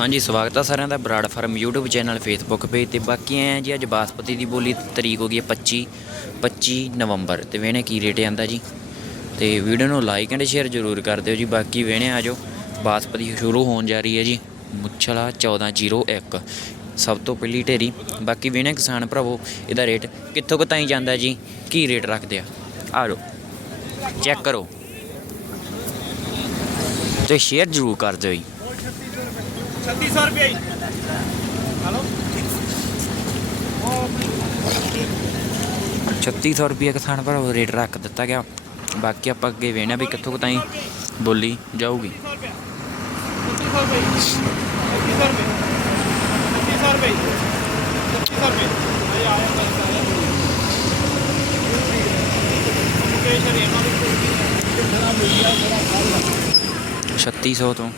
ਹਾਂਜੀ, ਸਵਾਗਤ ਆ ਸਾਰਿਆਂ ਦਾ Brar farm YouTube channel Facebook page ਤੇ। ਬਾਕੀ ਐ ਜੀ, ਅੱਜ ਬਾਸਪਤੀ ਦੀ ਬੋਲੀ ਤਰੀਕ ਹੋ ਗਈ ਹੈ 25 25 ਨਵੰਬਰ। ਤੇ ਵੇਣੇ ਕੀ ਰੇਟ ਆਂਦਾ ਜੀ? ਤੇ ਵੀਡੀਓ ਨੂੰ ਲਾਈਕ ਐਂਡ ਸ਼ੇਅਰ ਜ਼ਰੂਰ ਕਰ ਦਿਓ ਜੀ। ਬਾਕੀ ਵੇਣੇ ਆ ਜਾਓ। ਬਾਸਪਤੀ ਸ਼ੁਰੂ ਹੋਣ ਜਾ ਰਹੀ ਹੈ ਜੀ। ਮੁੱਛਲਾ 1401 ਸਭ ਤੋਂ ਪਹਿਲੀ ਢੇਰੀ। ਬਾਕੀ ਵੇਣੇ ਕਿਸਾਨ ਭਰਾਵੋ, ਇਹਦਾ ਰੇਟ ਕਿੱਥੋਂ ਕੁ ਤਾਈਂ ਜਾਂਦਾ ਜੀ? ਕੀ ਰੇਟ ਰੱਖਦੇ ਆ? ਆ ਲਓ ਚੈੱਕ ਕਰੋ। ਤੇ ਸ਼ੇਅਰ ਜ਼ਰੂਰ ਕਰ ਦਿਓ ਜੀ। 3600 ਰੁਪਏ ਹਲੋ 3600 ਰੁਪਏ ਕਿਸਾਨ ਭਰਾ ਰੇਟ ਰੱਖ ਦਿੱਤਾ ਗਿਆ ਬਾਕੀ ਆਪਾਂ ਅੱਗੇ ਵੇਖਣਾ ਵੀ ਕਿੱਥੋਂ ਕੁ ਤਾਈਂ ਬੋਲੀ ਜਾਊਗੀ 3600 ਰੁਪਏ 3600 ਰੁਪਏ 3600 ਰੁਪਏ 3600 ਰੁਪਏ ਇਹ ਆਇਆ ਪੈਸਾ ਮੁਕੇਸ਼ ਰੇਮਾ ਦੀ ਕਿੰਨਾ ਮਿਲਿਆ ਮੇਰਾ ਕੱਲ 3600 ਤੋਂ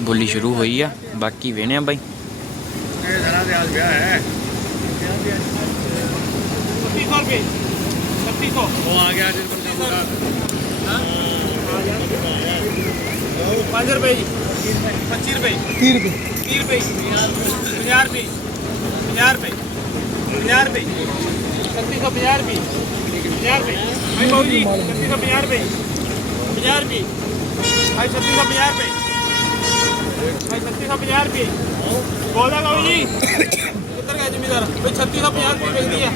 ਬੋਲੀ ਸ਼ੁਰੂ ਹੋਈ ਆ ਬਾਕੀ ਵੇਖਣੇ ਆ ਬਾਈ ਇਹ ਜਰਾ ਦੇ ਅੱਜ ਵਿਆਹ ਹੈ 3600 ਰੁਪਏ 3600 ਉਹ ਆ ਗਿਆ ਜਿਸ ਬੰਦੇ ਦਾ 5 ਰੁਪਏ ਜੀ 25 ਰੁਪਏ 30 ਰੁਪਏ 30 ਰੁਪਏ 50 ਰੁਪਏ 50 ਰੁਪਏ 50 ਰੁਪਏ 3650 ਰੁਪਏ 50 ਰੁਪਏ ਭਾਈ ਬਾਬੂ ਜੀ 3650 ਰੁਪਏ 50 ਰੁਪਏ ਭਾਈ 3650 ਰੁਪਏ ਭਾਈ 3650 ਰੁਪਏ ਬੋਲਦਾ ਬਾਬੂ ਜੀ ਕਿੱਧਰ ਗਿਆ ਜ਼ਿਮੀਦਾਰ ਭਾਈ 3650 ਰੁਪਏ ਵੇਚਦੀ ਆ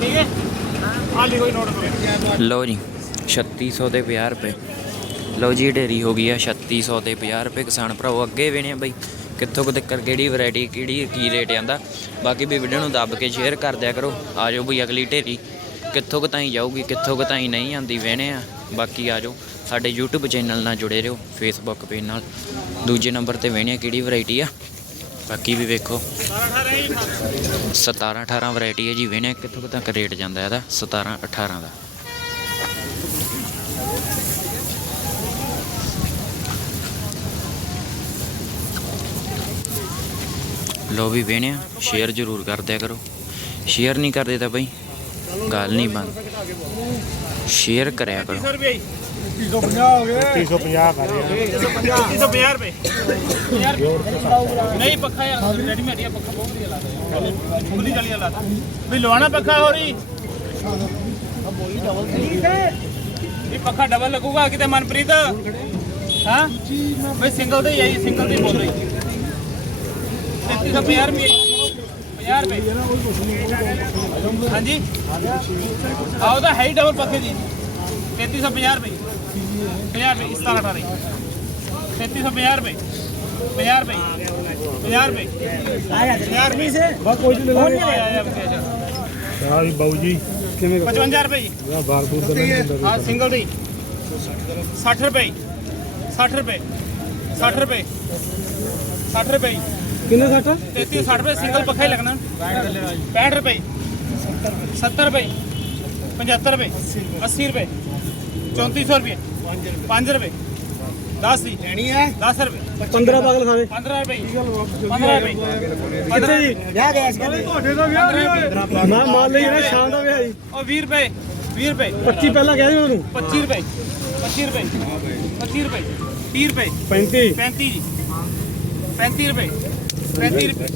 ਠੀਕ ਹੈ ਆ ਲਿਖੋ ਜੀ ਨੋਟ ਕਰੋ ਲਓ ਜੀ 3600 ਦੇ 50 ਰੁਪਏ ਲਓ ਜੀ ਢੇਰੀ ਹੋ ਗਈ ਆ 3600 ਤੇ 50 ਰੁਪਏ ਕਿਸਾਨ ਭਰਾਓ ਅੱਗੇ ਵੇਣੇ ਆ ਬਈ ਕਿੱਥੋਂ ਕੁ ਤੱਕ ਕਿਹੜੀ ਵੈਰਾਈਟੀ ਕਿਹੜੀ ਕੀ ਰੇਟ ਆਂਦਾ ਬਾਕੀ ਵੀ ਵੀਡੀਓ ਨੂੰ ਦੱਬ ਕੇ ਸ਼ੇਅਰ ਕਰ ਦਿਆ ਕਰੋ ਆ ਜਾਓ ਬਈ ਅਗਲੀ ਢੇਰੀ ਕਿੱਥੋਂ ਕੁ ਤਾਈਂ ਜਾਊਗੀ ਕਿੱਥੋਂ ਕੁ ਤਾਈਂ ਨਹੀਂ ਆਂਦੀ ਵੇਣੇ ਆ ਬਾਕੀ ਆ ਜਾਓ ਸਾਡੇ YouTube ਚੈਨਲ ਨਾਲ ਜੁੜੇ ਰਹੋ, Facebook ਪੇਜ ਨਾਲ। ਦੂਜੇ ਨੰਬਰ ਤੇ ਵੇਣੇ ਆ ਕਿਹੜੀ ਵੈਰਾਈਟੀ ਆ। ਬਾਕੀ ਵੀ ਵੇਖੋ। 17 18 ਵੈਰਾਈਟੀ ਹੈ ਜੀ ਵੇਣੇ ਕਿੱਥੋਂ ਕੁ ਤੱਕ ਰੇਟ ਜਾਂਦਾ ਇਹਦਾ 17 18 ਦਾ। ਲੋ ਵੀ ਵੇਣਿਆ ਸ਼ੇਅਰ ਜ਼ਰੂਰ ਕਰ ਦਿਆ ਕਰੋ। ਸ਼ੇਅਰ ਨਹੀਂ ਕਰਦੇ ਤਾਂ ਬਈ, ਗੱਲ ਨਹੀਂ ਬਣ ਸ਼ੇਅਰ ਕਰਿਆ ਕਰੋ। 350 ਹੋ ਗਏ। 350 ਕਰ ਰਿਹਾ। 350 ਰੁਪਏ 50 ਰੁਪਏ। ਨਹੀਂ ਪੱਖਾ ਯਾਰ ਰੈਡੀਮੇਡ ਹੀ ਆ, ਪੱਖਾ ਬਹੁਤ ਵਧੀਆ ਲੱਗਦਾ ਬੁੱਧੀ ਵਾਲੀ ਲੱਗਦਾ ਵੀ ਲਵਾਣਾ ਪੱਖਾ ਹੋ? ਰਹੀ ਇਹ ਪੱਖਾ ਡਬਲ ਲੱਗੂਗਾ ਕਿਤੇ ਮਨਪ੍ਰੀਤ? ਹਾਂ? ਬਈ ਸਿੰਗਲ ਤੇ ਹੀ ਆਈ ਸਿੰਗਲ ਤੇ ਹੀ ਬੋਲ ਰਹੀ। 350 ਰੁਪਏ। 50 ਰੁਪਏ। ਹਾਂਜੀ। ਆਹ ਉਹਦਾ ਹੈ ਹੀ ਡਬਲ ਪੱਖੇ ਦੀ। 3350 ਰੁਪਏ। 50 ਰੁਪਏ 17 18 3350 ਰੁਪਏ 50 ਰੁਪਏ 50 ਰੁਪਏ ਆਇਆ 50 ਰੁਪਏ ਸੇ ਬਸ ਕੋਈ ਨਹੀਂ ਕੌਣ ਨਹੀਂ ਆਇਆ ਯਾਰ ਹਾਂ ਵੀ ਬਾਊ ਜੀ ਕਿਵੇਂ 55 ਰੁਪਏ ਜੀ ਦਾ ਬਾਰ ਬੂਰ ਦਾ ਨਹੀਂ ਹਾਂ ਸਿੰਗਲ ਦੀ 60 ਰੁਪਏ 60 ਰੁਪਏ 60 ਰੁਪਏ 60 ਰੁਪਏ ਕਿੰਨੇ ਸੱਟ 33 60 ਰੁਪਏ ਸਿੰਗਲ ਪੱਖਾ ਹੀ ਲੱਗਣਾ 65 ਰੁਪਏ 70 ਰੁਪਏ 75 ਰੁਪਏ। 80 ਰੁਪਏ 3400 ਰੁਪਏ 5 ਰੁਪਏ 10 ਦੀ ਲੈਣੀ ਹੈ 10 ਰੁਪਏ 15 ਪਾਗਲ ਖਾਵੇ 15 ਰੁਪਏ। 15 ਰੁਪਏ ਕਿੱਥੇ ਜੀ? ਵਿਆਹ ਗਿਆ ਇਸ ਤੁਹਾਡੇ ਦਾ ਵਿਆਹ ਨਹੀਂ ਹੋਇਆ। ਮੈਂ ਮੰਨ ਲਈ ਨਾ ਸ਼ਾਮ ਦਾ ਵਿਆਹ ਜੀ। ਉਹ 20 ਰੁਪਏ 20 ਰੁਪਏ। 25 ਪਹਿਲਾਂ ਕਹਿ ਦਿਓ ਤੁਹਾਨੂੰ 25 ਰੁਪਏ 25 ਰੁਪਏ 25 ਰੁਪਏ 30 ਰੁਪਏ 35 35 ਜੀ। 35 ਰੁਪਏ 35 ਰੁਪਏ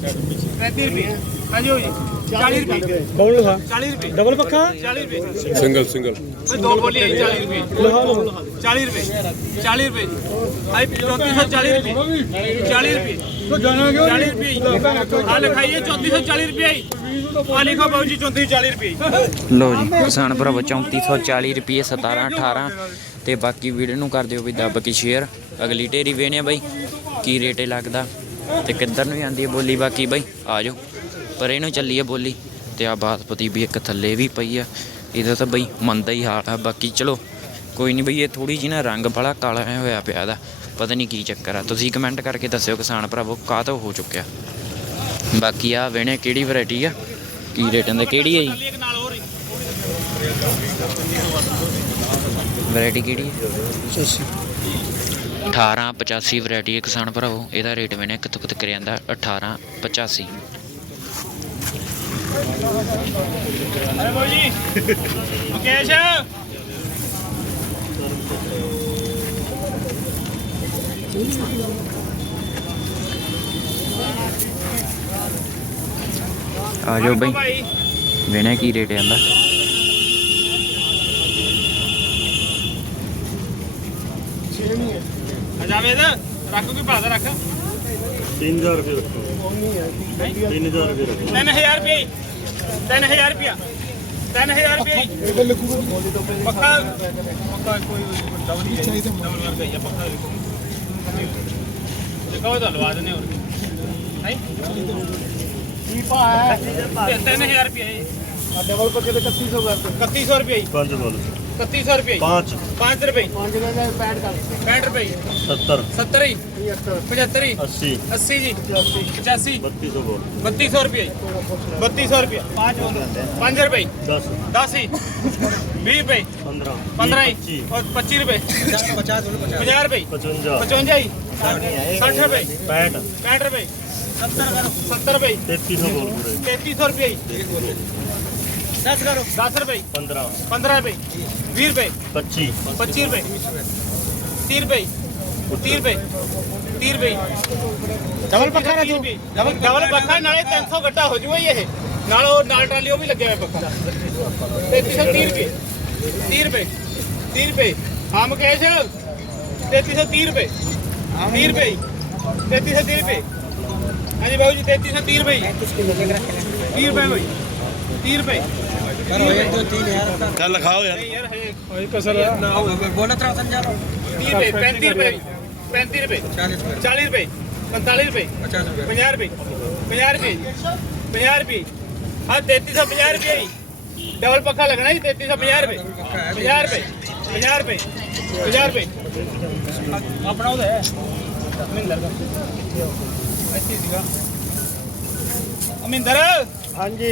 35 ਰੁਪਏ। ਹਾਂਜੀ ਹੋ ਜੀ 40 ਰੁਪਏ। ਬੌਲ ਲਿਖਾ? 40 ਰੁਪਏ। ਡਬਲ ਪੱਖਾ? 40 ਰੁਪਏ। Single single. ਓਏ ਦੋ ਬੋਲੀ ਆਈ 40 ਰੁਪਏ। ਲਿਖਾ ਲਓ। 40 ਰੁਪਏ 40 ਰੁਪਏ ਆਈ 3440 ਰੁਪਏ। 40 ਰੁਪਏ। 40 ਰੁਪਏ ਆ ਲਿਖਾਈਏ 3440 ਰੁਪਏ ਆਈ ਆ ਲਿਖੋ ਬਾਬੂ ਜੀ 3440 ਰੁਪਏ ਲੋ ਜੀ ਕਿਸਾਨ ਭਰਾਵੋ 3440 ਰੁਪਏ 17 18 ਤੇ ਬਾਕੀ ਵੀਡੀਓ ਨੂੰ ਕਰ ਦਿਓ ਵੀ ਦੱਬ ਕੇ ਸ਼ੇਅਰ ਅਗਲੀ ਢੇਰੀ ਵੇਣੇ ਬਾਈ ਕੀ ਰੇਟ ਲੱਗਦਾ। ਤੇ ਕਿੱਧਰ ਨੂੰ ਜਾਂਦੀ ਹੈ ਬੋਲੀ? ਬਾਕੀ ਬਈ, ਆ ਜਾਓ। ਪਰ ਇਹਨੂੰ ਚੱਲੀ ਹੈ ਬੋਲੀ। ਤੇ ਆ ਬਾਸਪਤੀ ਵੀ ਇੱਕ ਥੱਲੇ ਵੀ ਪਈ ਆ। ਇਹਦਾ ਤਾਂ ਬਈ ਮੰਦਾ ਹੀ ਹਾਲ ਆ। ਬਾਕੀ ਚਲੋ, ਕੋਈ ਨਹੀਂ ਬਈ, ਇਹ ਥੋੜੀ ਜਿਹੀ ਨਾ ਰੰਗ ਬੜਾ ਕਾਲਾ ਹੋਇਆ ਪਿਆ ਇਹਦਾ। ਪਤਾ ਨਹੀਂ ਕੀ ਚੱਕਰ ਆ। ਤੁਸੀਂ ਕਮੈਂਟ ਕਰਕੇ ਦੱਸਿਓ ਕਿਸਾਨ ਭਰਾਵੋ, ਕਾਹ ਤੋਂ ਹੋ ਚੁੱਕਿਆ? ਬਾਕੀ ਆ ਵੇਣੇ ਕਿਹੜੀ ਵੈਰਾਈਟੀ ਆ? ਕੀ ਰੇਟ ਦਾ ਕਿਹੜੀ ਆ ਜੀ? ਵੈਰਾਈਟੀ ਕਿਹੜੀ ਹੈ 18 85 ਵੈਰਾਈਟੀ ਹੈ ਕਿਸਾਨ ਭਰਾਵੋ ਇਹਦਾ ਰੇਟ ਮੈਨੇ ਕਿਤੋਂ ਕਿਤੇ ਕਰਿਆ ਜਾਂਦਾ 18 85 ਅਰੇ ਮੋਜੀ ਮੁਕੇਸ਼! ਆ ਜਾਓ ਬਈ। ਵੇਣਾ ਕੀ ਰੇਟ ਆਂਦਾ ਆ ਜਾਵੇ ਨਾ ਰੱਖ ਕੋਈ ਭਾਦਾ ਰੱਖ। 3000 ਰੁਪਏ ਰੱਖੋ। 3000 ਰੁਪਏ ਰੱਖੋ। 3000 ਰੁਪਏ। 3000 ਰੁਪਏ 3000 ਰੁਪਏ ਪੱਕਾ। ਪੱਕਾ ਕੋਈ ਡਬਲ ਹੀ ਹੈ। ਡਬਲ ਵਰਗਾ ਹੀ ਆ ਪੱਕਾ ਜੇ ਕਹੋ ਤਾਂ ਲਵਾ ਦਿੰਦੇ ਹੋਰ। ਹੈ? ਕੀ ਪਾ ਹੈ? 3000 ਰੁਪਏ ਡਬਲ ਪੱਕੇ ਤੇ 3100 ਕਰਦੇ 3100 ਰੁਪਏ ਪੰਜ ਬੋਲ। बत्तीस सौ रुपये पाँच पाँच रुपये पैंठ रुपये सत्तर सत्तर ही पचहत्तर ही अस्सी अस्सी जी पचासी बत्तीस सौ बत्तीस सौ रुपये बत्तीस सौ रुपये पाँच रुपये दस दस ही बीस रुपये पंद्रह पंद्रह ही और पच्चीस रुपये पचास पचास रुपये पचवंजा पचवंजा ही साठ रुपये पैंठ पैंठ रुपये सत्तर सत्तर रुपये तैतीस सौ तैतीस सौ रुपये 10 करो 10 रुपए 15 15 रुपए 20 रुपए 25 25 रुपए 30 रुपए 30 रुपए 30 रुपए ਡਬਲ ਪੱਖਾ ਨਾ ਤੂੰ ਡਬਲ ਡਬਲ ਪੱਖਾ ਨਾਲੇ 300 ਗੱਟਾ ਹੋ ਜੂਗਾ ਹੀ ਇਹ ਨਾਲ ਉਹ ਨਾਲ ਟਰਾਲੀ ਉਹ ਵੀ ਲੱਗਿਆ ਹੋਇਆ ਪੱਖਾ 3330 ਰੁਪਏ 30 ਰੁਪਏ 30 ਰੁਪਏ ਹਾਂ ਮੁਕੇਸ਼ 3330 ਰੁਪਏ 30 ਰੁਪਏ 3330 ਰੁਪਏ ਹਾਂਜੀ ਬਾਬੂ ਜੀ 3330 ਰੁਪਏ 30 ਰੁਪਏ ਭਾਈ 30 ਰੁਪਏ यार एक दो तीन यार चल लिखाओ यार वही कसर ना हो बोला तरह समझा लो पैंतीस रुपए पैंतीस रुपए चालीस रुपए चालीस रुपए पैंतालीस रुपए पचास रुपए पंजाह रुपए पंजाह रुपए पंजाह रुपए हाँ तैतीस सौ पंजाह रुपये जी डबल पक्का लगना जी तैतीस सौ पंजाह रुपए पंजाह रुपए पंजाह रुपए पंजाह रुपए अपना उधर है महिंदर का अच्छी जगह महिंदर हाँ जी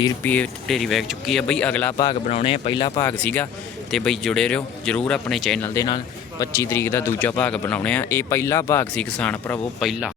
30 ਰੁਪਏ ਢੇਰੀ ਵੈਗ ਚੁੱਕੀ ਆ। ਬਈ ਅਗਲਾ ਭਾਗ ਬਣਾਉਣੇ ਆ। ਪਹਿਲਾ ਭਾਗ ਸੀਗਾ ਤੇ ਬਈ ਜੁੜੇ ਰਹੋ ਜਰੂਰ ਆਪਣੇ ਚੈਨਲ ਦੇ ਨਾਲ। 25 ਤਰੀਕ ਦਾ ਦੂਜਾ ਭਾਗ ਬਣਾਉਣੇ ਆ। ਇਹ ਪਹਿਲਾ ਭਾਗ ਸੀ ਕਿਸਾਨ ਭਰਾਵੋ, ਪਹਿਲਾ।